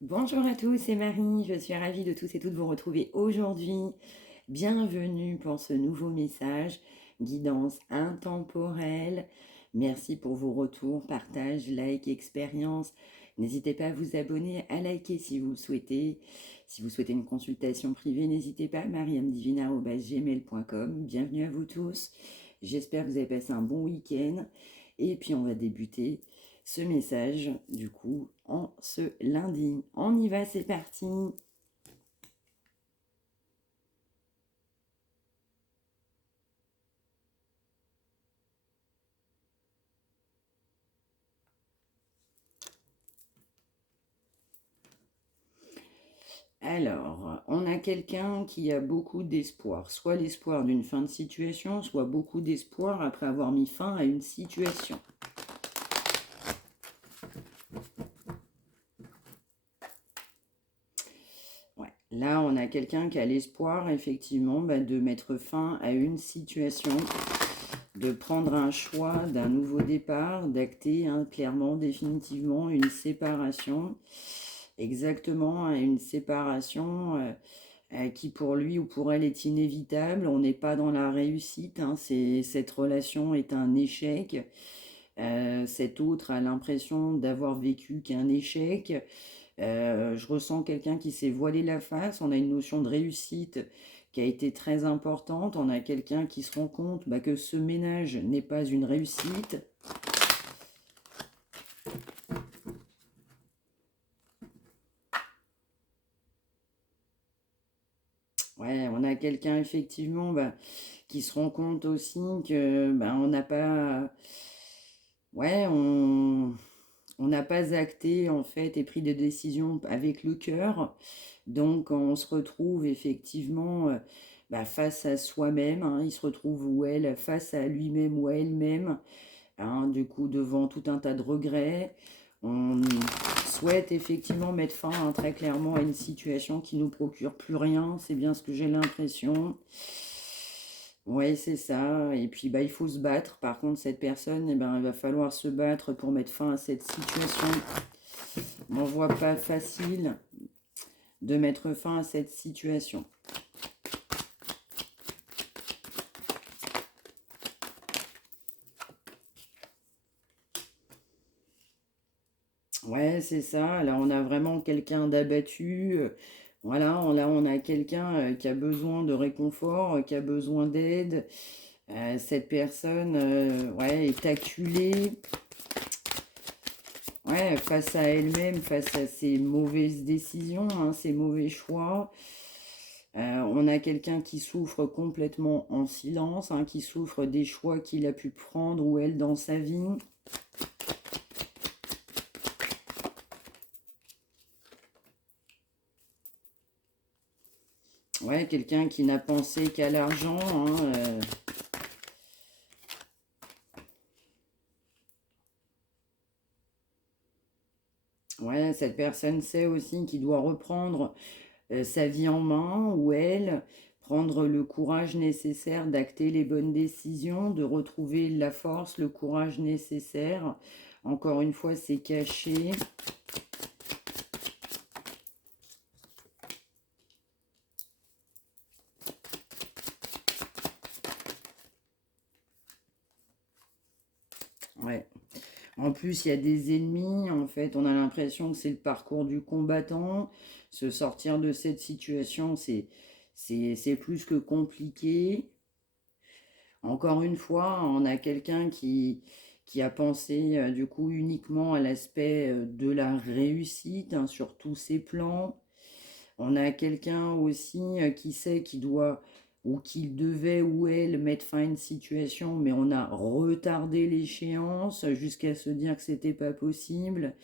Bonjour à tous, c'est Marie, je suis ravie de tous et toutes vous retrouver aujourd'hui. Bienvenue pour ce nouveau message, guidance intemporelle. Merci pour vos retours, partages, likes, expériences. N'hésitez pas à vous abonner, à liker si vous le souhaitez. Si vous souhaitez une consultation privée, n'hésitez pas, mariamdivina@gmail.com. Bienvenue à vous tous. J'espère que vous avez passé un bon week-end. Et puis on va débuter ce message du coup en ce lundi. On y va, c'est parti. Alors, on a quelqu'un qui a beaucoup d'espoir, soit l'espoir d'une fin de situation, soit beaucoup d'espoir après avoir mis fin à une situation. Ouais. Là, on a quelqu'un qui a l'espoir, effectivement, de mettre fin à une situation, de prendre un choix d'un nouveau départ, d'acter clairement, définitivement une séparation, exactement une séparation qui pour lui ou pour elle est inévitable. On n'est pas dans la réussite, cette relation est un échec. Cet autre a l'impression d'avoir vécu qu'un échec. Je ressens quelqu'un qui s'est voilé la face. On a une notion de réussite qui a été très importante. On a quelqu'un qui se rend compte que ce ménage n'est pas une réussite. Ouais, on a quelqu'un effectivement qui se rend compte aussi que on n'a pas, ouais, on n'a pas acté en fait et pris des décisions avec le cœur. Donc on se retrouve effectivement face à soi-même, hein. Il se retrouve ou elle face à lui-même ou à elle-même, hein, du coup devant tout un tas de regrets. On souhaite effectivement mettre fin très clairement à une situation qui nous procure plus rien, c'est bien ce que j'ai l'impression. Ouais, c'est ça. Et puis il faut se battre. Par contre, cette personne, il va falloir se battre pour mettre fin à cette situation. On n'en voit pas facile de mettre fin à cette situation. Ouais, c'est ça. Là, on a vraiment quelqu'un d'abattu. Voilà, là, on a quelqu'un qui a besoin de réconfort, qui a besoin d'aide. Cette personne, ouais, est acculée, ouais, face à elle-même, face à ses mauvaises décisions, hein, ses mauvais choix. On a quelqu'un qui souffre complètement en silence, hein, qui souffre des choix qu'il a pu prendre ou elle dans sa vie. Ouais, quelqu'un qui n'a pensé qu'à l'argent, hein, ouais, cette personne sait aussi qu'il doit reprendre sa vie en main, ou elle, prendre le courage nécessaire d'acter les bonnes décisions, de retrouver la force, le courage nécessaire. Encore une fois, c'est caché. Ouais. En plus, il y a des ennemis. En fait, on a l'impression que c'est le parcours du combattant. Se sortir de cette situation, c'est plus que compliqué. Encore une fois, on a quelqu'un qui a pensé du coup uniquement à l'aspect de la réussite, hein, sur tous ses plans. On a quelqu'un aussi qui sait qu'il doit ou qu'il devait ou elle mettre fin à une situation, mais on a retardé l'échéance jusqu'à se dire que c'était pas possible.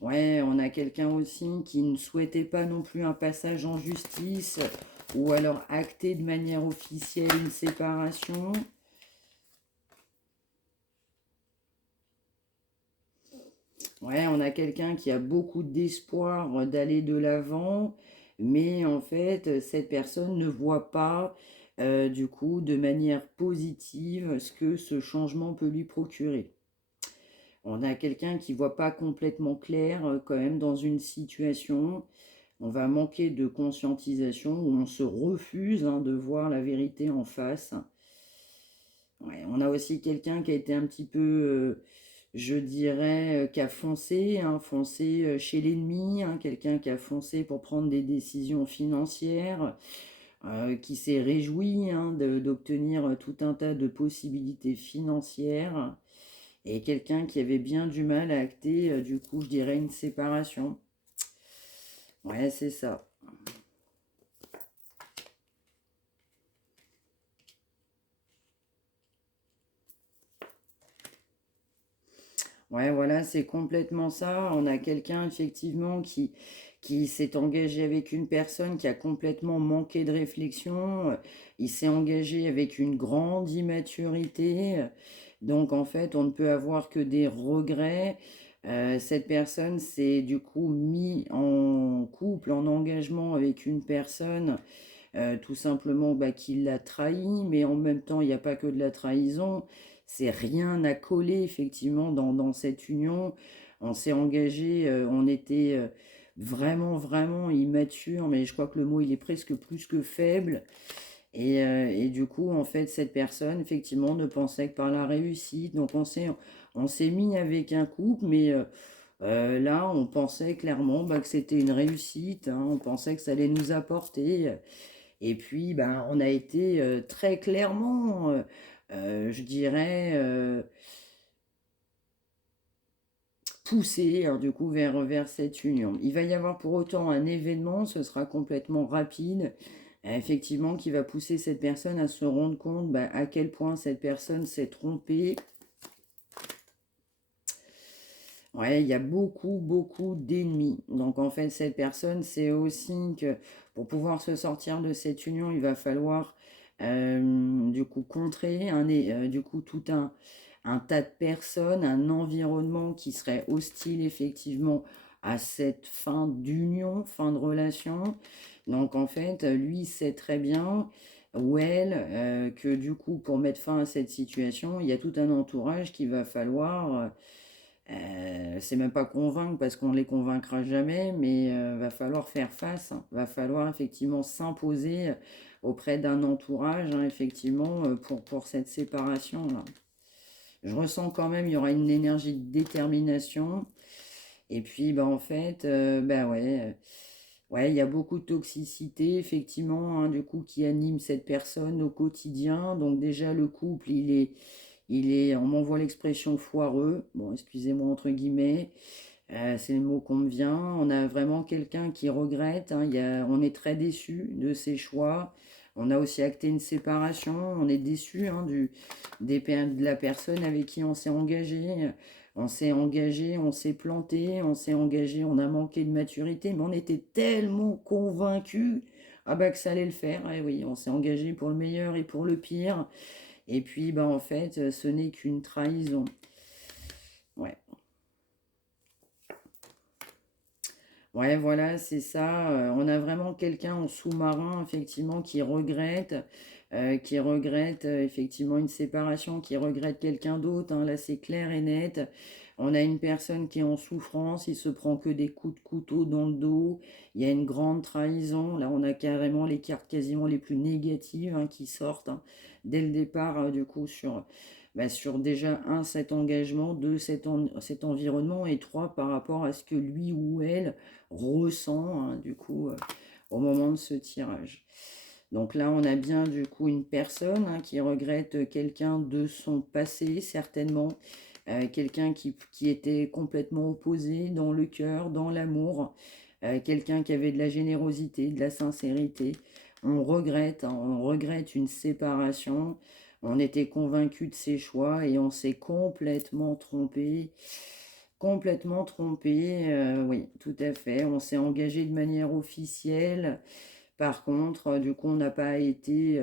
Ouais, on a quelqu'un aussi qui ne souhaitait pas non plus un passage en justice ou alors acter de manière officielle une séparation. Ouais, on a quelqu'un qui a beaucoup d'espoir d'aller de l'avant, mais en fait, cette personne ne voit pas, du coup, de manière positive ce que ce changement peut lui procurer. On a quelqu'un qui voit pas complètement clair quand même dans une situation. On va manquer de conscientisation ou on se refuse de voir la vérité en face. Ouais, on a aussi quelqu'un qui a été un petit peu, je dirais, qui a foncé, foncé chez l'ennemi, quelqu'un qui a foncé pour prendre des décisions financières, qui s'est réjoui d'obtenir tout un tas de possibilités financières, et quelqu'un qui avait bien du mal à acter, du coup, je dirais une séparation. Ouais, c'est ça. Ouais, voilà, c'est complètement ça. On a quelqu'un, effectivement, qui s'est engagé avec une personne qui a complètement manqué de réflexion. Il s'est engagé avec une grande immaturité. Donc, en fait, on ne peut avoir que des regrets. Cette personne s'est du coup mis en couple, en engagement avec une personne, tout simplement qui l'a trahi, mais en même temps, il n'y a pas que de la trahison, c'est rien à coller effectivement dans cette union. On s'est engagé, on était vraiment, vraiment immature, mais je crois que le mot il est presque plus que faible. Et du coup, en fait, cette personne, effectivement, ne pensait que par la réussite. Donc, on s'est mis avec un couple, mais là, on pensait clairement que c'était une réussite. On pensait que ça allait nous apporter. Et puis, ben, on a été très clairement, je dirais, poussé du coup vers cette union. Il va y avoir pour autant un événement, ce sera complètement rapide, effectivement, qui va pousser cette personne à se rendre compte à quel point cette personne s'est trompée. Ouais, il y a beaucoup, beaucoup d'ennemis. Donc en fait, cette personne, c'est aussi que pour pouvoir se sortir de cette union, il va falloir du coup contrer du coup tout un tas de personnes, un environnement qui serait hostile effectivement à cette fin d'union, fin de relation. Donc en fait, lui il sait très bien, ou elle, que du coup pour mettre fin à cette situation, il y a tout un entourage qu'il va falloir c'est même pas convaincre parce qu'on ne les convaincra jamais, mais va falloir faire face, va falloir effectivement s'imposer auprès d'un entourage, effectivement, pour cette séparation-là. Je ressens quand même, il y aura une énergie de détermination. Et puis, en fait, ouais, ouais, il y a beaucoup de toxicité, effectivement, du coup, qui anime cette personne au quotidien. Donc déjà, le couple, on m'envoie l'expression foireux. Bon, excusez-moi, entre guillemets. C'est le mot qu'on me vient. On a vraiment quelqu'un qui regrette. On est très déçu de ses choix. On a aussi acté une séparation. On est déçu de la personne avec qui on s'est engagé. On s'est engagé, on s'est planté, on s'est engagé, on a manqué de maturité, mais on était tellement convaincus que ça allait le faire. Et oui, on s'est engagé pour le meilleur et pour le pire. Et puis, en fait, ce n'est qu'une trahison. Ouais. Ouais, voilà, c'est ça. On a vraiment quelqu'un en sous-marin, effectivement, qui regrette effectivement une séparation, qui regrette quelqu'un d'autre. Là, c'est clair et net. On a une personne qui est en souffrance, il se prend que des coups de couteau dans le dos. Il y a une grande trahison. Là, on a carrément les cartes quasiment les plus négatives qui sortent dès le départ, du coup, sur déjà, un, cet engagement, deux, cet environnement, et trois, par rapport à ce que lui ou elle ressent, du coup, au moment de ce tirage. Donc là, on a bien, du coup, une personne qui regrette quelqu'un de son passé, certainement, quelqu'un qui était complètement opposé dans le cœur, dans l'amour, quelqu'un qui avait de la générosité, de la sincérité. On regrette une séparation. On était convaincu de ses choix et on s'est complètement trompé. Complètement trompé, oui, tout à fait. On s'est engagé de manière officielle. Par contre, du coup, on n'a pas été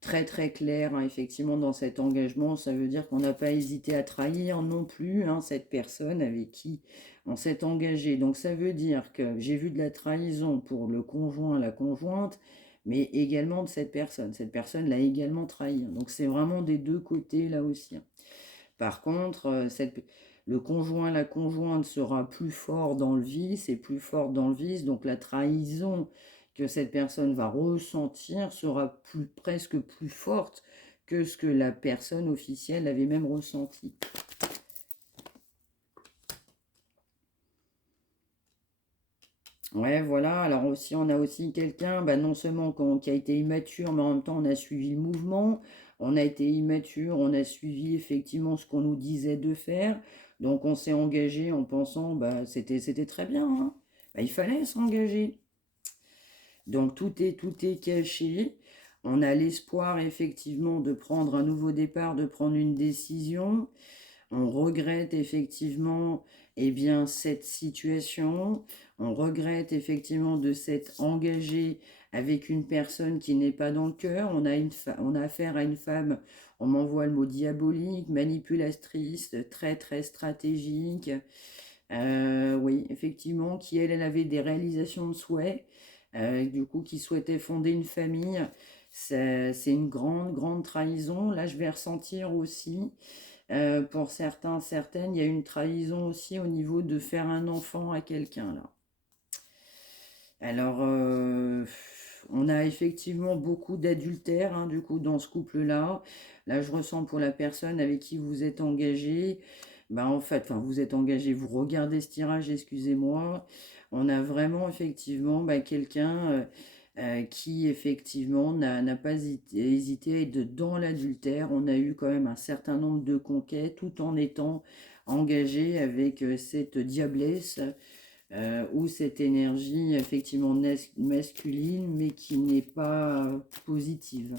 très très clair, effectivement, dans cet engagement. Ça veut dire qu'on n'a pas hésité à trahir non plus cette personne avec qui on s'est engagé. Donc ça veut dire que j'ai vu de la trahison pour le conjoint, la conjointe, mais également de cette personne. Cette personne l'a également trahi. Donc c'est vraiment des deux côtés là aussi. Par contre, le conjoint, la conjointe sera plus fort dans le vice et plus forte dans le vice, donc la trahison que cette personne va ressentir sera presque plus forte que ce que la personne officielle avait même ressenti. Ouais, voilà. Alors aussi, on a aussi quelqu'un, bah, non seulement qui a été immature, mais en même temps, on a suivi le mouvement. On a été immature, on a suivi effectivement ce qu'on nous disait de faire. Donc, on s'est engagé en pensant, bah, c'était très bien, hein. Bah, il fallait s'engager. Donc, tout est caché. On a l'espoir effectivement de prendre un nouveau départ, de prendre une décision. On regrette effectivement eh bien, cette situation. On regrette effectivement de s'être engagé avec une personne qui n'est pas dans le cœur. On a affaire à une femme, on m'envoie le mot diabolique, manipulatrice, très très stratégique. Oui, effectivement, elle avait des réalisations de souhait, du coup, qui souhaitait fonder une famille. C'est une grande, grande trahison. Là, je vais ressentir aussi pour certains, certaines, il y a une trahison aussi au niveau de faire un enfant à quelqu'un là. Alors, on a effectivement beaucoup d'adultère, hein, du coup, dans ce couple-là. Là, je ressens pour la personne avec qui vous êtes engagé. Bah, en fait, enfin, vous êtes engagé, vous regardez ce tirage, excusez-moi. On a vraiment, effectivement, bah, quelqu'un qui, effectivement, n'a pas hésité à être dans l'adultère. On a eu quand même un certain nombre de conquêtes, tout en étant engagé avec cette diablesse ou cette énergie effectivement masculine, mais qui n'est pas positive.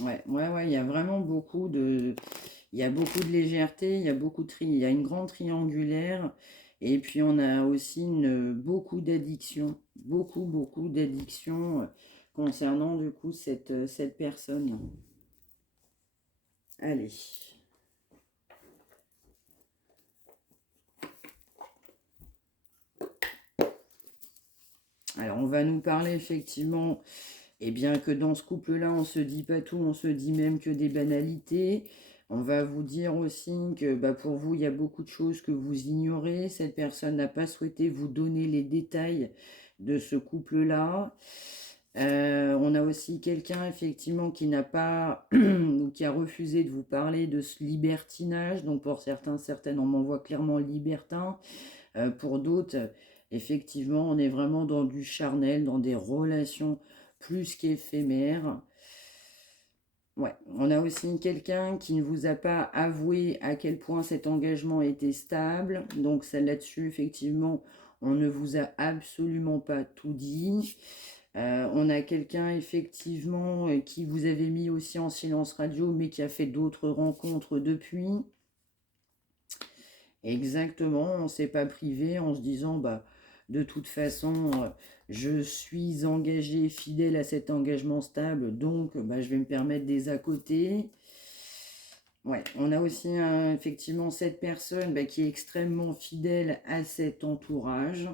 Ouais, ouais, ouais, il y a vraiment il y a beaucoup de légèreté, il y a il y a une grande triangulaire, et puis on a aussi beaucoup d'addictions, beaucoup d'addictions concernant du coup cette personne. Allez. Alors on va nous parler effectivement. Et bien que dans ce couple-là, on se dit pas tout, on se dit même que des banalités. On va vous dire aussi que bah, pour vous, il y a beaucoup de choses que vous ignorez. Cette personne n'a pas souhaité vous donner les détails de ce couple-là. On a aussi quelqu'un effectivement qui n'a pas ou qui a refusé de vous parler de ce libertinage. Donc pour certains, certaines, on m'envoie clairement libertin. Pour d'autres, effectivement, on est vraiment dans du charnel, dans des relations plus qu'éphémères. Ouais, on a aussi quelqu'un qui ne vous a pas avoué à quel point cet engagement était stable. Donc là-dessus, effectivement, on ne vous a absolument pas tout dit. On a quelqu'un, effectivement, qui vous avait mis aussi en silence radio, mais qui a fait d'autres rencontres depuis. Exactement, on ne s'est pas privé en se disant, bah, de toute façon, je suis engagé, fidèle à cet engagement stable, donc bah, je vais me permettre des à côté. Ouais, on a aussi effectivement cette personne bah, qui est extrêmement fidèle à cet entourage.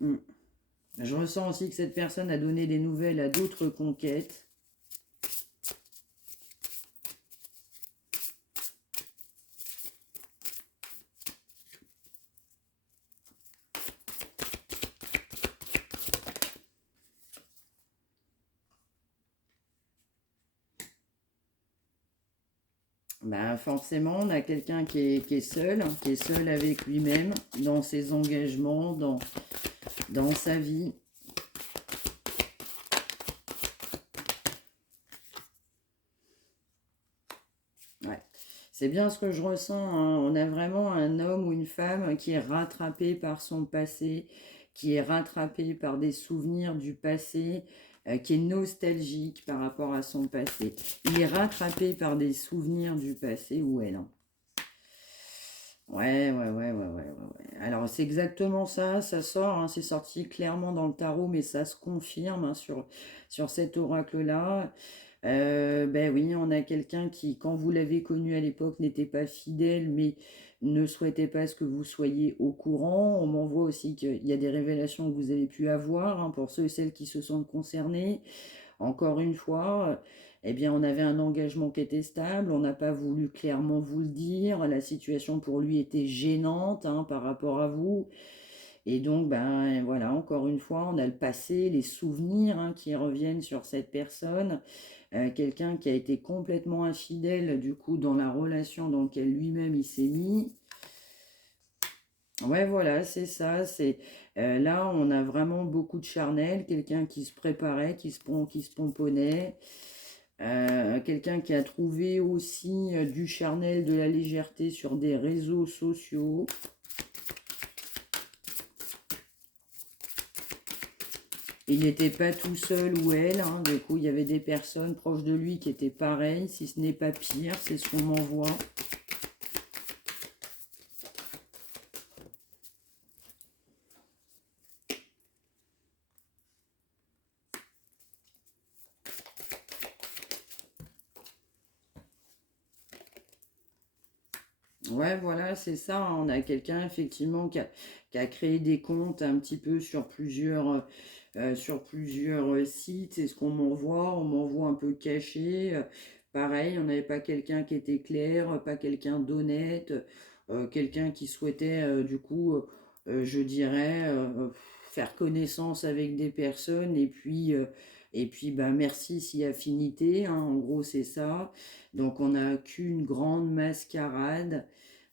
Hmm. Je ressens aussi que cette personne a donné des nouvelles à d'autres conquêtes. Bah forcément, on a quelqu'un qui est seul, hein, qui est seul avec lui-même, dans ses engagements, dans sa vie. Ouais. C'est bien ce que je ressens, hein. On a vraiment un homme ou une femme qui est rattrapé par son passé, qui est rattrapé par des souvenirs du passé, qui est nostalgique par rapport à son passé. Il est rattrapé par des souvenirs du passé ou elle, hein. Ouais, ouais, ouais, ouais, ouais, ouais, ouais. Alors c'est exactement ça, ça sort, hein, c'est sorti clairement dans le tarot, mais ça se confirme hein, sur cet oracle-là. Ben oui, on a quelqu'un qui, quand vous l'avez connu à l'époque, n'était pas fidèle, mais ne souhaitait pas ce que vous soyez au courant. On m'envoie aussi qu'il y a des révélations que vous avez pu avoir, hein, pour ceux et celles qui se sentent concernés. Encore une fois, eh bien, on avait un engagement qui était stable, on n'a pas voulu clairement vous le dire, la situation pour lui était gênante, hein, par rapport à vous. Et donc, ben voilà, encore une fois, on a le passé, les souvenirs, hein, qui reviennent sur cette personne. Quelqu'un qui a été complètement infidèle, du coup, dans la relation dans laquelle lui-même il s'est mis. Ouais, voilà, c'est ça. Là, on a vraiment beaucoup de charnel, quelqu'un qui se préparait, qui se pomponnait. Quelqu'un qui a trouvé aussi du charnel, de la légèreté sur des réseaux sociaux. Il n'était pas tout seul ou elle, hein. Du coup, il y avait des personnes proches de lui qui étaient pareilles, si ce n'est pas pire, c'est ce qu'on m'envoie. Ouais, voilà, c'est ça, hein. On a quelqu'un effectivement qui a créé des comptes un petit peu sur plusieurs sites. C'est ce qu'on m'envoie. On m'envoie un peu caché. Pareil, on n'avait pas quelqu'un qui était clair, pas quelqu'un d'honnête, quelqu'un qui souhaitait du coup, je dirais, faire connaissance avec des personnes et puis bah, merci si affinité, hein, en gros c'est ça. Donc on n'a qu'une grande mascarade.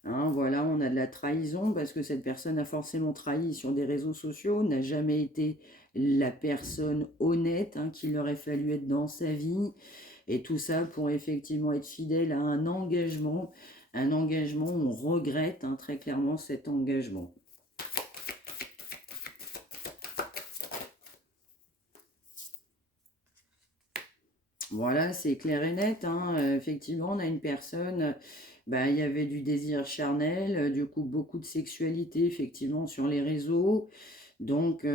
Hein, voilà, on a de la trahison parce que cette personne a forcément trahi sur des réseaux sociaux, n'a jamais été la personne honnête, hein, qu'il aurait fallu être dans sa vie. Et tout ça pour effectivement être fidèle à un engagement, on regrette, hein, très clairement cet engagement. Voilà, c'est clair et net, hein. Effectivement, on a une personne, bah, il y avait du désir charnel, du coup beaucoup de sexualité effectivement sur les réseaux. Donc,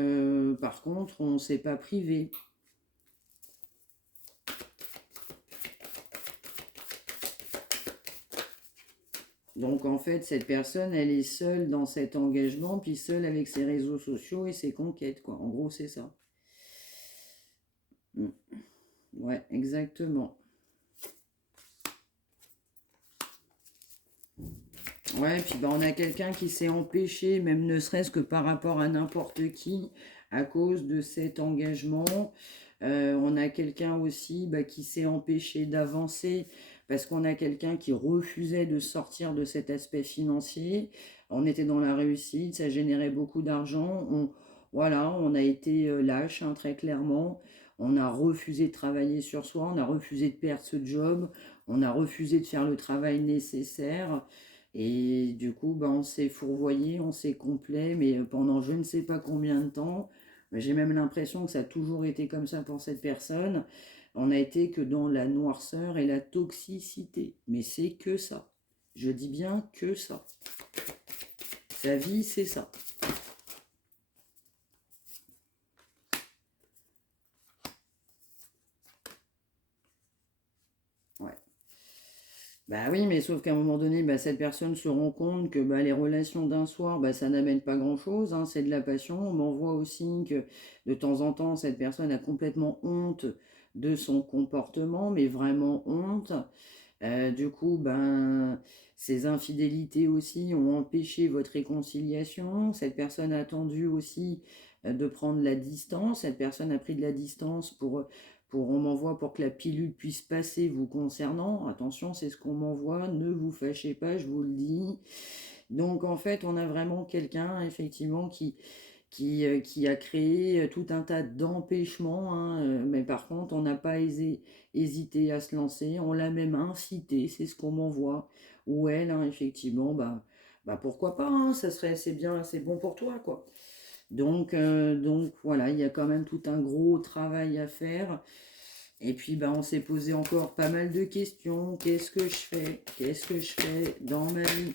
par contre, on ne s'est pas privé. Donc, en fait, cette personne, elle est seule dans cet engagement, puis seule avec ses réseaux sociaux et ses conquêtes, quoi. En gros, c'est ça. Mm. Ouais, exactement. Ouais, puis bah, on a quelqu'un qui s'est empêché, même ne serait-ce que par rapport à n'importe qui, à cause de cet engagement. On a quelqu'un aussi, bah, qui s'est empêché d'avancer parce qu'on a quelqu'un qui refusait de sortir de cet aspect financier. On était dans la réussite, ça générait beaucoup d'argent. Voilà, on a été lâche, hein, très clairement. On a refusé de travailler sur soi, on a refusé de perdre ce job, on a refusé de faire le travail nécessaire. Et du coup, bah, on s'est fourvoyé, on s'est complet, mais pendant je ne sais pas combien de temps. J'ai même l'impression que ça a toujours été comme ça pour cette personne. On a été que dans la noirceur et la toxicité. Mais c'est que ça. Je dis bien que ça. Sa vie, c'est ça. Ouais. Bah oui, mais sauf qu'à un moment donné, bah, cette personne se rend compte que bah, les relations d'un soir, bah, ça n'amène pas grand-chose, hein, c'est de la passion. On m'envoie aussi que de temps en temps, cette personne a complètement honte de son comportement, mais vraiment honte. Du coup, ben, ces infidélités aussi ont empêché votre réconciliation. Cette personne a attendu aussi de prendre la distance. Cette personne a pris de la distance on m'envoie pour que la pilule puisse passer vous concernant. Attention, c'est ce qu'on m'envoie. Ne vous fâchez pas, je vous le dis. Donc, en fait, on a vraiment quelqu'un, effectivement, qui a créé tout un tas d'empêchements, hein, mais par contre, on n'a pas hésité à se lancer, on l'a même incité, c'est ce qu'on m'envoie, ou elle, hein, effectivement, bah pourquoi pas, hein, c'est bien, c'est bon pour toi, quoi. Donc voilà, il y a quand même tout un gros travail à faire. Et puis bah, on s'est posé encore pas mal de questions. Qu'est-ce que je fais? Qu'est-ce que je fais dans ma vie?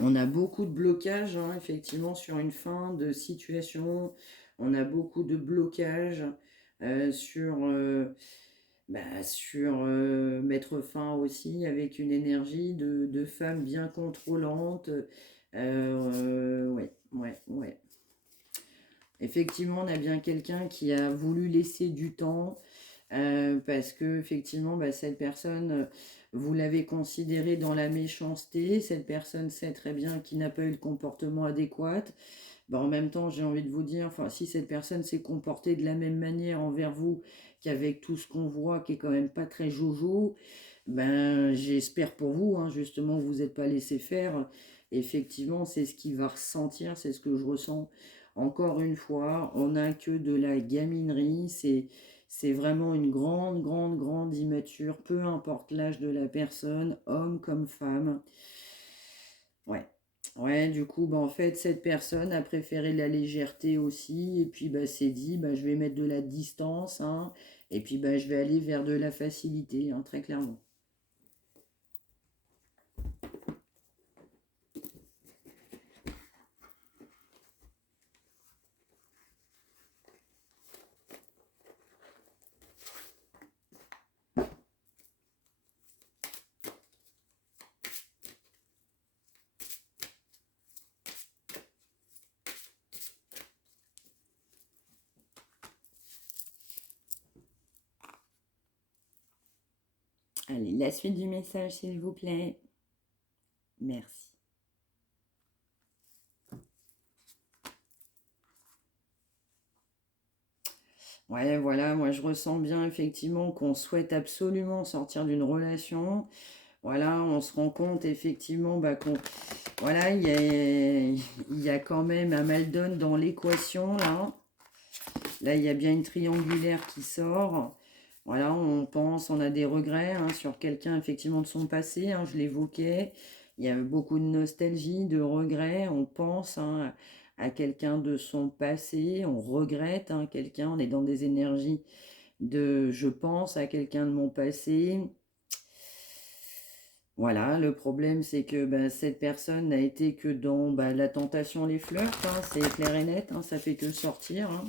On a beaucoup de blocages, hein, effectivement, sur une fin de situation. On a beaucoup de blocages sur sur mettre fin aussi avec une énergie de femme bien contrôlante. Ouais, ouais, ouais. Effectivement, on a bien quelqu'un qui a voulu laisser du temps parce que effectivement, cette personne, vous l'avez considérée dans la méchanceté. Cette personne sait très bien qu'il n'a pas eu le comportement adéquat. En même temps, j'ai envie de vous dire, enfin, si cette personne s'est comportée de la même manière envers vous qu'avec tout ce qu'on voit, qui est quand même pas très jojo, j'espère pour vous, hein, justement, que vous n'êtes pas laissé faire. Effectivement, c'est ce qu'il va ressentir, c'est ce que je ressens. Encore une fois, on n'a que de la gaminerie, c'est vraiment une grande, grande, grande immature, peu importe l'âge de la personne, homme comme femme. Ouais. Ouais, du coup, en fait, cette personne a préféré la légèreté aussi, et puis s'est dit, je vais mettre de la distance, hein, et puis je vais aller vers de la facilité, hein, très clairement. Allez, la suite du message, s'il vous plaît. Merci. Ouais, voilà, moi je ressens bien effectivement qu'on souhaite absolument sortir d'une relation. Voilà, on se rend compte effectivement qu'on... Voilà, il y a quand même un mal donne dans l'équation là. Là, il y a bien une triangulaire qui sort. Voilà, on pense, on a des regrets hein, sur quelqu'un effectivement de son passé, hein, je l'évoquais. Il y a beaucoup de nostalgie, de regrets. On pense hein, à quelqu'un de son passé, on regrette hein, quelqu'un, on est dans des énergies de je pense à quelqu'un de mon passé. Voilà, le problème c'est que cette personne n'a été que dans la tentation, les flirts, hein, c'est clair et net, hein, ça fait que sortir. Hein.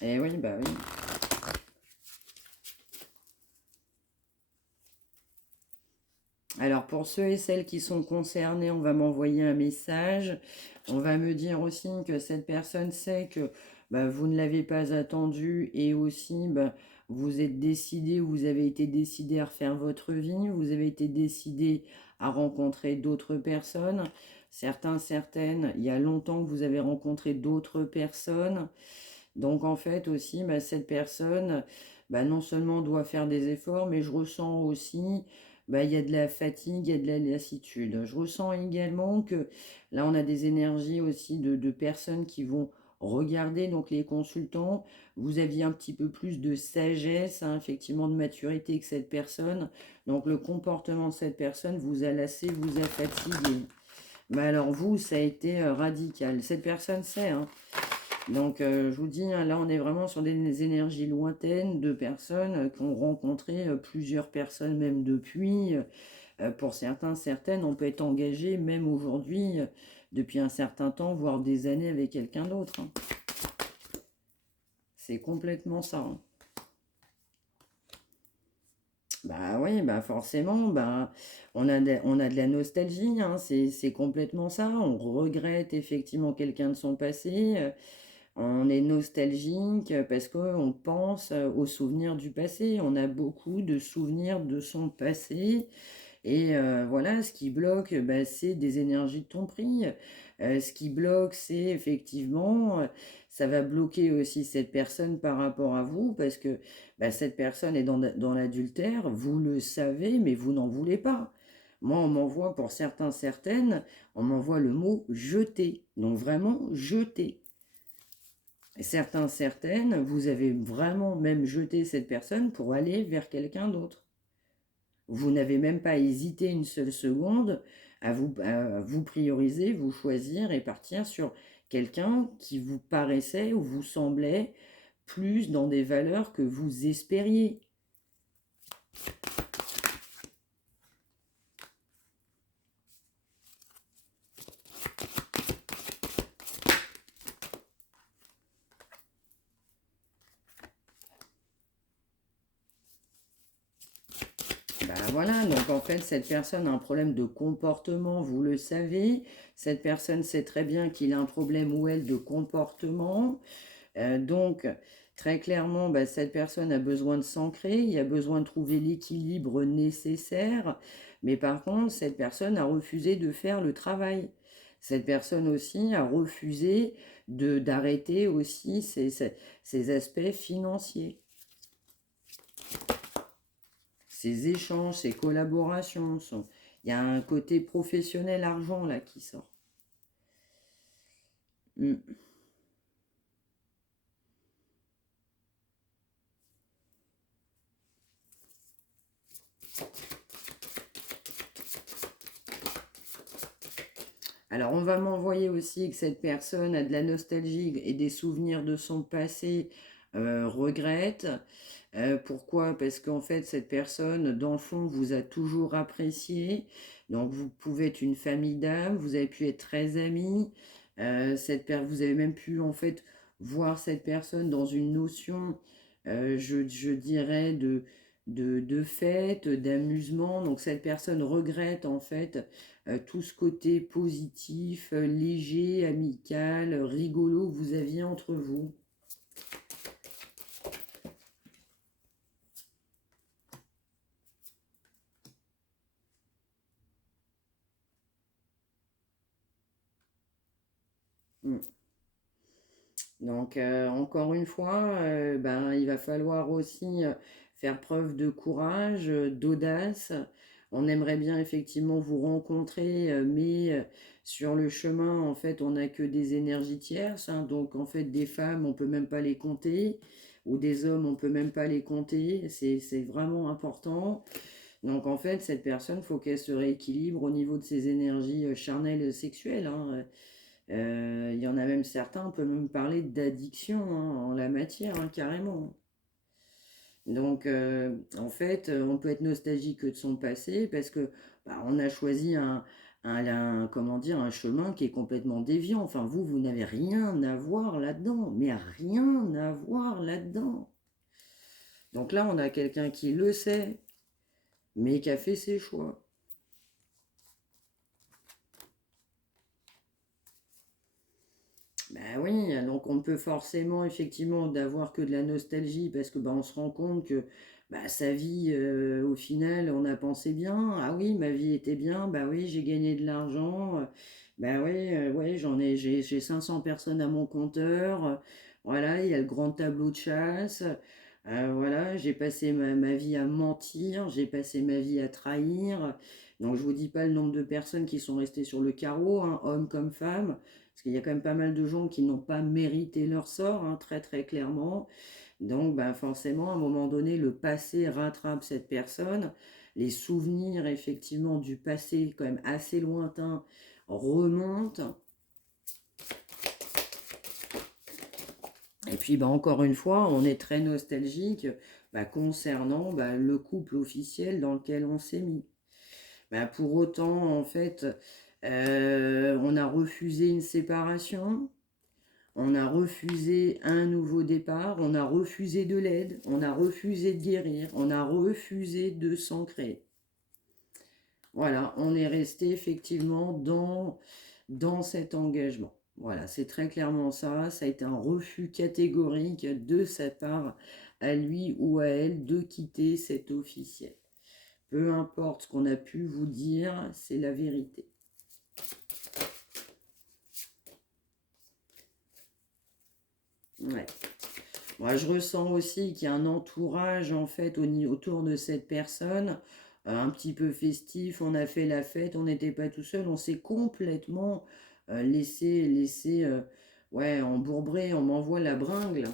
Et oui, bah oui. Alors pour ceux et celles qui sont concernés, on va m'envoyer un message. On va me dire aussi que cette personne sait que vous ne l'avez pas attendu et aussi vous êtes décidé, vous avez été décidé à refaire votre vie, vous avez été décidé à rencontrer d'autres personnes. Certains, certaines, il y a longtemps que vous avez rencontré d'autres personnes. Donc en fait aussi, cette personne, non seulement doit faire des efforts, mais je ressens aussi, il y a de la fatigue, il y a de la lassitude. Je ressens également que là, on a des énergies aussi de personnes qui vont regarder, donc les consultants, vous aviez un petit peu plus de sagesse, hein, effectivement de maturité que cette personne. Donc le comportement de cette personne vous a lassé, vous a fatigué. Mais alors vous, ça a été radical. Cette personne sait, hein, donc, je vous dis, hein, là, on est vraiment sur des énergies lointaines de personnes qui ont rencontré plusieurs personnes, même depuis. Pour certains, certaines, on peut être engagé, même aujourd'hui, depuis un certain temps, voire des années avec quelqu'un d'autre. Hein. C'est complètement ça. Hein. Bah oui, forcément, on a de la nostalgie, hein, c'est complètement ça. On regrette effectivement quelqu'un de son passé. On est nostalgique parce qu'on pense aux souvenirs du passé. On a beaucoup de souvenirs de son passé. Et voilà, ce qui bloque, c'est des énergies de ton prix. Ce qui bloque, c'est effectivement, ça va bloquer aussi cette personne par rapport à vous parce que cette personne est dans l'adultère. Vous le savez, mais vous n'en voulez pas. Moi, on m'envoie, pour certains, certaines, on m'envoie le mot jeter. Donc vraiment, jeter. Certains, certaines, vous avez vraiment même jeté cette personne pour aller vers quelqu'un d'autre. Vous n'avez même pas hésité une seule seconde à vous prioriser, vous choisir et partir sur quelqu'un qui vous paraissait ou vous semblait plus dans des valeurs que vous espériez. Bah voilà, donc en fait, cette personne a un problème de comportement, vous le savez. Cette personne sait très bien qu'il a un problème ou elle de comportement. Donc, très clairement, bah, cette personne a besoin de s'ancrer, il a besoin de trouver l'équilibre nécessaire. Mais par contre, cette personne a refusé de faire le travail. Cette personne aussi a refusé d'arrêter aussi ses aspects financiers, ses échanges, ses collaborations. Il y a un côté professionnel argent là qui sort. Mm. Alors, on va m'envoyer aussi que cette personne a de la nostalgie et des souvenirs de son passé, regrette. Pourquoi? Parce qu'en fait, cette personne, dans le fond, vous a toujours apprécié. Donc, vous pouvez être une famille d'âmes, vous avez pu être très amis. Vous avez même pu, en fait, voir cette personne dans une notion, je dirais, de fête, d'amusement. Donc, cette personne regrette, en fait, tout ce côté positif, léger, amical, rigolo que vous aviez entre vous. Mm. Donc, encore une fois, ben, il va falloir aussi faire preuve de courage, d'audace. On aimerait bien effectivement vous rencontrer, mais sur le chemin, en fait, on n'a que des énergies tierces, hein. Donc, en fait, des femmes, on peut même pas les compter, ou des hommes, on peut même pas les compter. C'est vraiment important. Donc, en fait, cette personne, faut qu'elle se rééquilibre au niveau de ses énergies charnelles sexuelles, hein. Il y en a même certains, on peut même parler d'addiction, hein, en la matière, hein, carrément. Donc, en fait, on peut être nostalgique de son passé parce que bah, on a choisi comment dire, un chemin qui est complètement déviant. Enfin, vous n'avez rien à voir là-dedans, mais rien à voir là-dedans. Donc là, on a quelqu'un qui le sait, mais qui a fait ses choix. Ben oui, donc on peut forcément effectivement d'avoir que de la nostalgie parce que ben, on se rend compte que bah, sa vie, au final, on a pensé bien. Ah oui, ma vie était bien. Bah oui, j'ai gagné de l'argent. Bah oui, ouais, j'ai 500 personnes à mon compteur. Voilà, il y a le grand tableau de chasse. Voilà, j'ai passé ma vie à mentir. J'ai passé ma vie à trahir. Donc je vous dis pas le nombre de personnes qui sont restées sur le carreau, hein, hommes comme femmes. Parce qu'il y a quand même pas mal de gens qui n'ont pas mérité leur sort, hein, très très clairement. Donc ben, forcément, à un moment donné, le passé rattrape cette personne. Les souvenirs, effectivement, du passé, quand même assez lointain, remontent. Et puis, ben, encore une fois, on est très nostalgique ben, concernant ben, le couple officiel dans lequel on s'est mis. Ben, pour autant, en fait, on a refusé une séparation. On a refusé un nouveau départ, on a refusé de l'aide, on a refusé de guérir, on a refusé de s'ancrer. Voilà, on est resté effectivement dans cet engagement. Voilà, c'est très clairement ça. Ça a été un refus catégorique de sa part à lui ou à elle de quitter cet officiel. Peu importe ce qu'on a pu vous dire, c'est la vérité. Ouais. Moi, je ressens aussi qu'il y a un entourage en fait autour de cette personne, un petit peu festif. On a fait la fête, on n'était pas tout seul, on s'est complètement laissé ouais, embourbré, on m'envoie la bringle.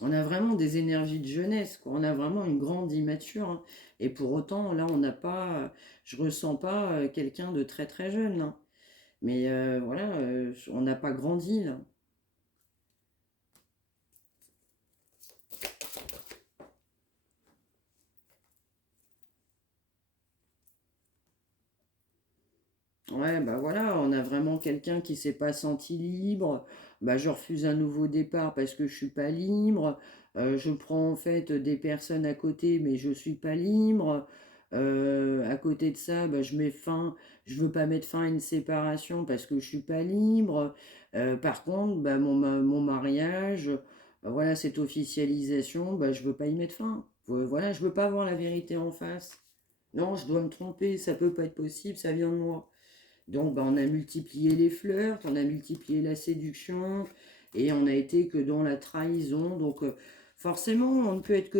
On a vraiment des énergies de jeunesse, quoi. On a vraiment une grande immature, hein. Et pour autant, là, on n'a pas, je ressens pas quelqu'un de très très jeune, là. Mais voilà, on n'a pas grandi, là. Ouais, bah voilà, on a vraiment quelqu'un qui s'est pas senti libre. Bah, je refuse un nouveau départ parce que je suis pas libre. Je prends en fait des personnes à côté, mais je suis pas libre. À côté de ça, bah, je veux pas mettre fin à une séparation parce que je suis pas libre. Par contre, bah, mon mariage, bah, voilà, cette officialisation, bah, je veux pas y mettre fin. Voilà, je veux pas avoir la vérité en face. Non, je dois me tromper, ça peut pas être possible, ça vient de moi. Donc, bah, on a multiplié les flirts, on a multiplié la séduction, et on a été que dans la trahison. Donc, forcément, on ne peut être que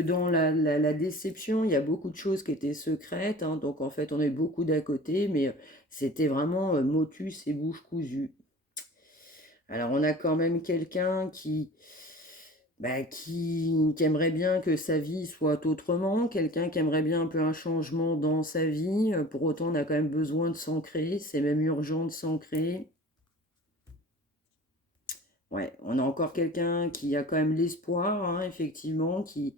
dans la déception. Il y a beaucoup de choses qui étaient secrètes, hein. Donc, en fait, on est beaucoup d'à côté, mais c'était vraiment motus et bouche cousue. Alors, on a quand même quelqu'un qui aimerait bien que sa vie soit autrement, quelqu'un qui aimerait bien un peu un changement dans sa vie. Pour autant, on a quand même besoin de s'ancrer, c'est même urgent de s'ancrer. Ouais, on a encore quelqu'un qui a quand même l'espoir, hein, effectivement, qui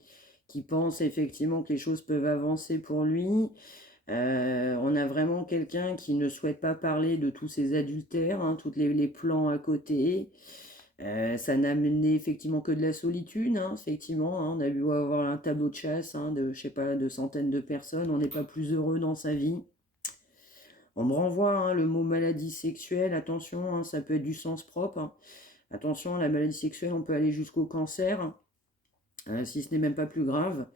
pense effectivement que les choses peuvent avancer pour lui. On a vraiment quelqu'un qui ne souhaite pas parler de tous ses adultères, hein, tous les plans à côté. Ça n'a amené effectivement que de la solitude, hein, effectivement, hein. On a vu avoir un tableau de chasse, hein, de, je sais pas, de centaines de personnes. On n'est pas plus heureux dans sa vie. On me renvoie, hein, le mot maladie sexuelle. Attention, hein, ça peut être du sens propre, hein. Attention, la maladie sexuelle, on peut aller jusqu'au cancer, si ce n'est même pas plus grave.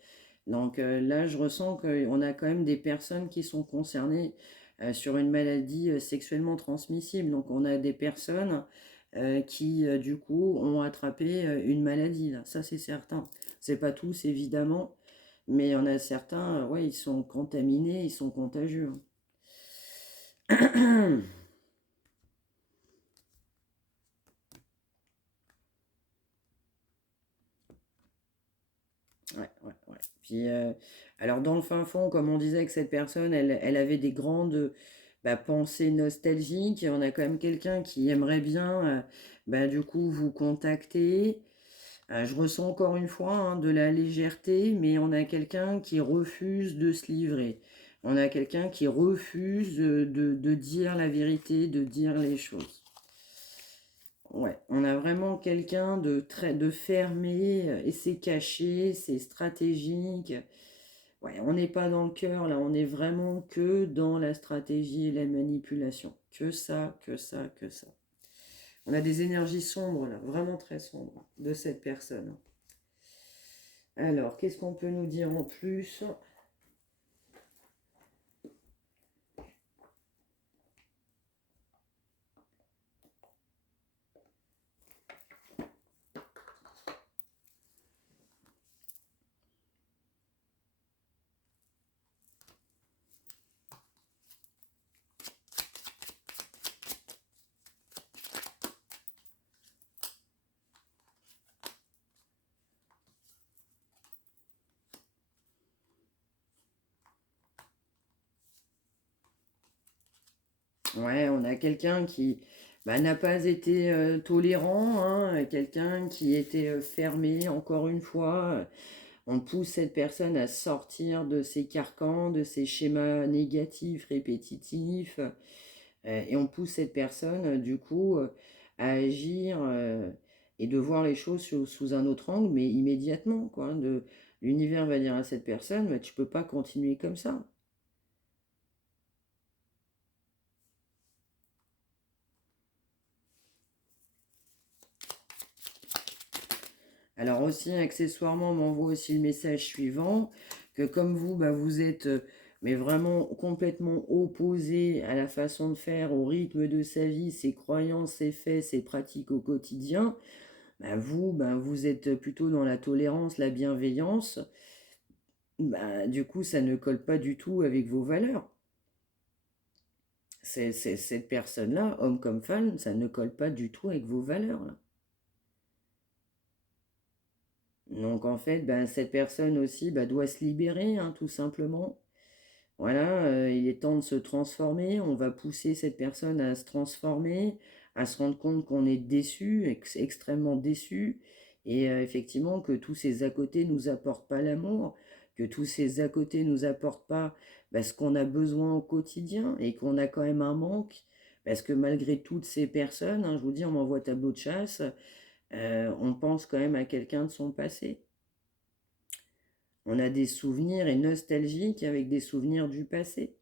Donc là, je ressens qu'on a quand même des personnes qui sont concernées sur une maladie sexuellement transmissible. Donc on a des personnes qui, du coup, ont attrapé une maladie, là. Ça, c'est certain. C'est pas tous, évidemment, mais il y en a certains, ouais, ils sont contaminés, ils sont contagieux, hein. Ouais, ouais, ouais. Puis, alors dans le fin fond, comme on disait que cette personne, elle avait des grandes pensées nostalgiques. Et on a quand même quelqu'un qui aimerait bien, du coup, vous contacter. Je ressens encore une fois, hein, de la légèreté, mais on a quelqu'un qui refuse de se livrer. On a quelqu'un qui refuse de dire la vérité, de dire les choses. Ouais, on a vraiment quelqu'un de fermé, et c'est caché, c'est stratégique. Ouais, on n'est pas dans le cœur là, on est vraiment que dans la stratégie et la manipulation. Que ça, que ça, que ça. On a des énergies sombres là, vraiment très sombres de cette personne. Alors, qu'est-ce qu'on peut nous dire en plus? Ouais, on a quelqu'un qui n'a pas été tolérant, hein, quelqu'un qui était fermé, encore une fois. On pousse cette personne à sortir de ses carcans, de ses schémas négatifs, répétitifs, et on pousse cette personne, du coup, à agir et de voir les choses sous un autre angle, mais immédiatement, quoi. L'univers va dire à cette personne, bah, tu peux pas continuer comme ça. Alors aussi, accessoirement, on m'envoie aussi le message suivant, que comme vous, bah, vous êtes mais vraiment complètement opposé à la façon de faire, au rythme de sa vie, ses croyances, ses faits, ses pratiques au quotidien. Bah, vous êtes plutôt dans la tolérance, la bienveillance. Bah, du coup, ça ne colle pas du tout avec vos valeurs. Cette personne-là, homme comme femme, ça ne colle pas du tout avec vos valeurs, là. Donc en fait, cette personne aussi, doit se libérer, hein, tout simplement. Voilà, il est temps de se transformer. On va pousser cette personne à se transformer, à se rendre compte qu'on est déçu, extrêmement déçu, et effectivement que tous ces à côté nous apportent pas l'amour, que tous ces à côté nous apportent pas ce qu'on a besoin au quotidien et qu'on a quand même un manque, parce que malgré toutes ces personnes, hein, je vous dis, on m'envoie tableau de chasse, on pense quand même à quelqu'un de son passé. On a des souvenirs et nostalgiques avec des souvenirs du passé.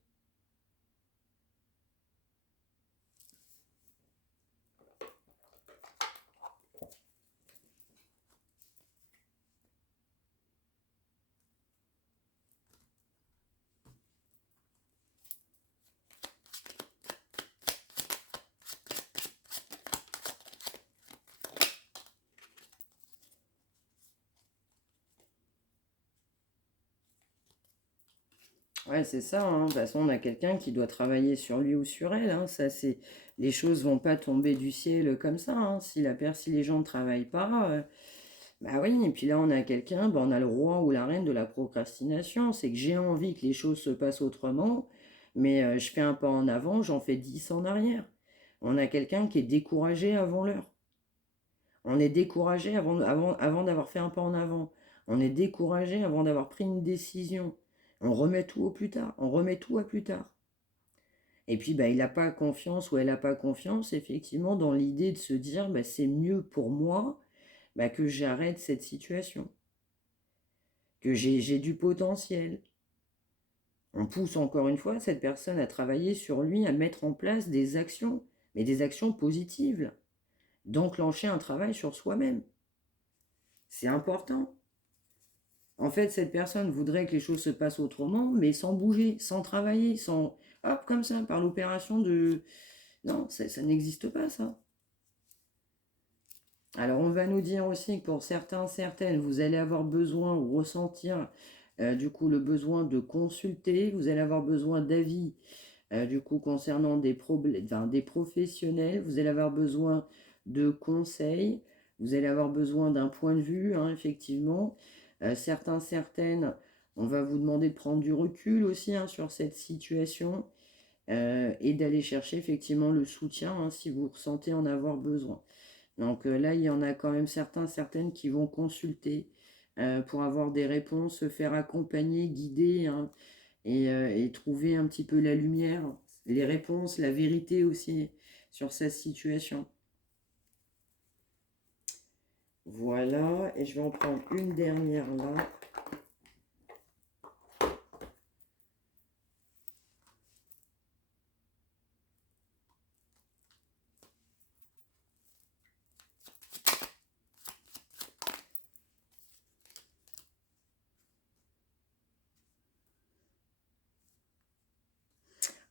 Ouais, c'est ça, hein. De toute façon, on a quelqu'un qui doit travailler sur lui ou sur elle, hein. Ça, c'est... Les choses vont pas tomber du ciel comme ça, hein. Si les gens ne travaillent pas, bah oui, et puis là, on a quelqu'un, on a le roi ou la reine de la procrastination. C'est que j'ai envie que les choses se passent autrement, mais je fais un pas en avant, j'en fais 10 en arrière. On a quelqu'un qui est découragé avant l'heure. On est découragé avant d'avoir fait un pas en avant. On est découragé avant d'avoir pris une décision. On remet tout au plus tard. On remet tout à plus tard. Et puis, il n'a pas confiance ou elle n'a pas confiance, effectivement, dans l'idée de se dire, c'est mieux pour moi que j'arrête cette situation, que j'ai du potentiel. On pousse encore une fois cette personne à travailler sur lui, à mettre en place des actions, mais des actions positives, d'enclencher un travail sur soi-même. C'est important. En fait, cette personne voudrait que les choses se passent autrement, mais sans bouger, sans travailler, sans... Hop, comme ça, par l'opération de... Non, ça n'existe pas, ça. Alors, on va nous dire aussi que pour certains, certaines, vous allez avoir besoin ou ressentir, du coup, le besoin de consulter, vous allez avoir besoin d'avis, du coup, concernant des problèmes, enfin, des professionnels, vous allez avoir besoin de conseils, vous allez avoir besoin d'un point de vue, hein, effectivement. Certains, certaines, on va vous demander de prendre du recul aussi, hein, sur cette situation, et d'aller chercher effectivement le soutien, hein, si vous ressentez en avoir besoin. Donc là, il y en a quand même certains, certaines qui vont consulter pour avoir des réponses, se faire accompagner, guider, hein, et trouver un petit peu la lumière, les réponses, la vérité aussi sur sa situation. Voilà, et je vais en prendre une dernière là.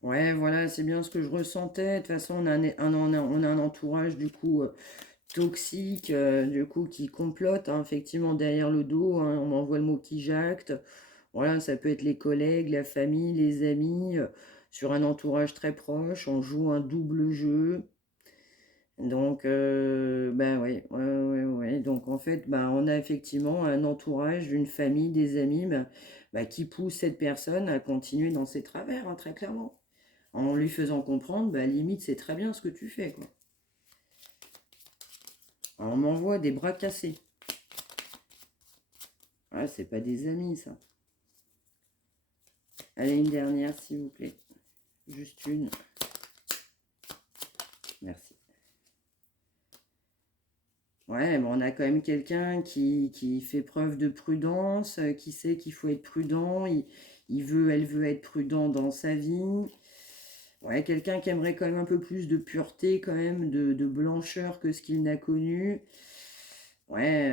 Ouais, voilà, c'est bien ce que je ressentais. De toute façon, on a un entourage du coup toxique, du coup qui complote, hein, effectivement derrière le dos, hein. On m'envoie le mot qui jacte. Voilà, ça peut être les collègues, la famille, les amis, sur un entourage très proche. On joue un double jeu. Donc, ouais, ouais, ouais, ouais. Donc, en fait, on a effectivement un entourage, une famille, des amis, qui poussent cette personne à continuer dans ses travers, hein, très clairement. En lui faisant comprendre, limite, c'est très bien ce que tu fais, quoi. Alors, on m'envoie des bras cassés. Ah, c'est pas des amis, ça. Allez, une dernière, s'il vous plaît. Juste une. Merci. Ouais, on a quand même quelqu'un qui fait preuve de prudence, qui sait qu'il faut être prudent, elle veut être prudent dans sa vie. Ouais, quelqu'un qui aimerait quand même un peu plus de pureté, quand même, de blancheur que ce qu'il n'a connu. Ouais,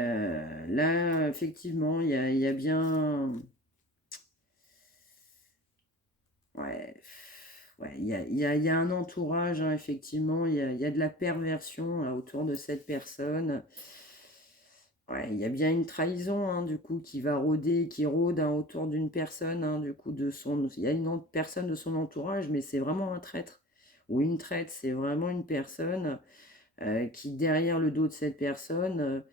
là, effectivement, il y a bien... Ouais, ouais, il y a un entourage, hein, effectivement, il y a de la perversion là, autour de cette personne. Ouais, il y a bien une trahison, hein, du coup, qui va rôder, qui rôde, hein, autour d'une personne, hein, du coup, il y a une personne de son entourage, mais c'est vraiment un traître. Ou une traître, c'est vraiment une personne qui, derrière le dos de cette personne,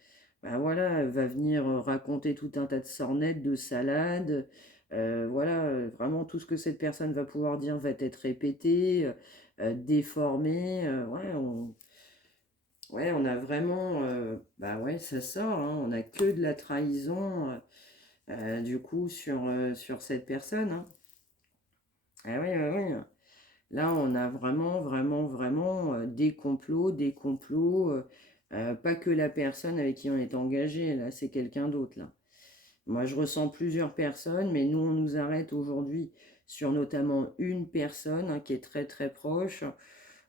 voilà, va venir raconter tout un tas de sornettes, de salades. Voilà, vraiment tout ce que cette personne va pouvoir dire va être répété, déformé. Ouais, on a vraiment, ouais, ça sort, hein, on a que de la trahison. du coup, sur cette personne, hein. Ah oui, oui, oui. Là, on a vraiment, vraiment, vraiment des complots. Pas que la personne avec qui on est engagé, là, c'est quelqu'un d'autre, là. Moi, je ressens plusieurs personnes, mais nous, on nous arrête aujourd'hui sur notamment une personne hein, qui est très, très proche.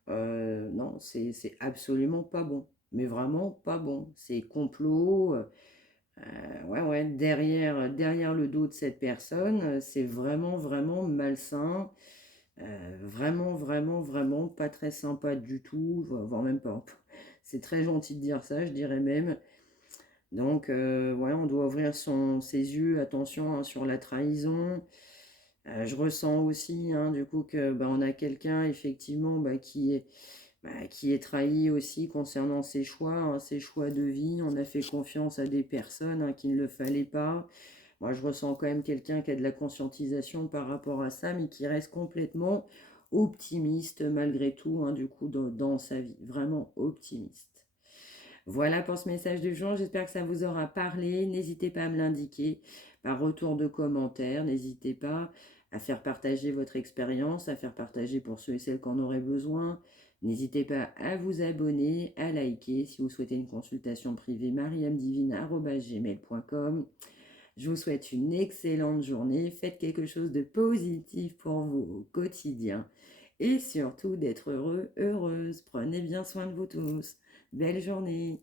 Non, c'est absolument pas bon. Mais vraiment pas bon. C'est complot. Ouais, ouais, derrière le dos de cette personne, c'est vraiment, vraiment malsain. Vraiment, vraiment, vraiment pas très sympa du tout, voire même pas. C'est très gentil de dire ça, je dirais même. Donc, ouais, on doit ouvrir ses yeux, attention hein, sur la trahison. Je ressens aussi, hein, du coup, que bah, on a quelqu'un, effectivement, qui est trahi aussi concernant ses choix de vie. On a fait confiance à des personnes hein, qu'il ne le fallait pas. Moi, je ressens quand même quelqu'un qui a de la conscientisation par rapport à ça, mais qui reste complètement optimiste malgré tout, hein, du coup, dans sa vie. Vraiment optimiste. Voilà pour ce message du jour. J'espère que ça vous aura parlé. N'hésitez pas à me l'indiquer par retour de commentaires. N'hésitez pas à faire partager votre expérience, à faire partager pour ceux et celles qui en auraient besoin. N'hésitez pas à vous abonner, à liker. Si vous souhaitez une consultation privée, mariamdivine@gmail.com. Je vous souhaite une excellente journée. Faites quelque chose de positif pour vous au quotidien. Et surtout d'être heureux, heureuse. Prenez bien soin de vous tous. Belle journée.